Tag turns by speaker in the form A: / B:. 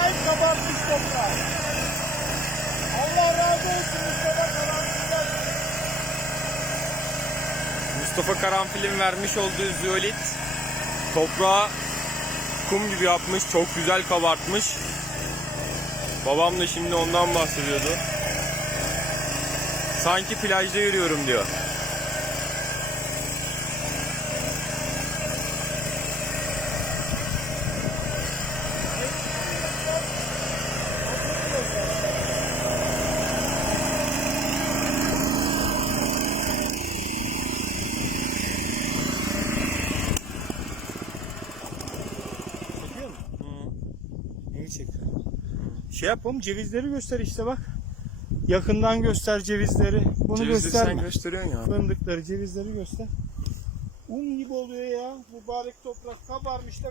A: kabartmış toprağı. Allah razı olsun Mustafa Karanfil'den.
B: Mustafa Karanfil'in vermiş olduğu zeolit toprağı kum gibi yapmış. Çok güzel kabartmış. Babam da şimdi ondan bahsediyordu. Sanki plajda yürüyorum diyor.
A: İyi çekiyor. Şey yapalım cevizleri göster işte bak. Yakından göster cevizleri. Bunu
B: Cevizleri sen
A: gösterme.
B: gösteriyorsun ya.
A: Fındıkları, cevizleri göster. Un gibi oluyor ya. Mübarek toprak kabarmış da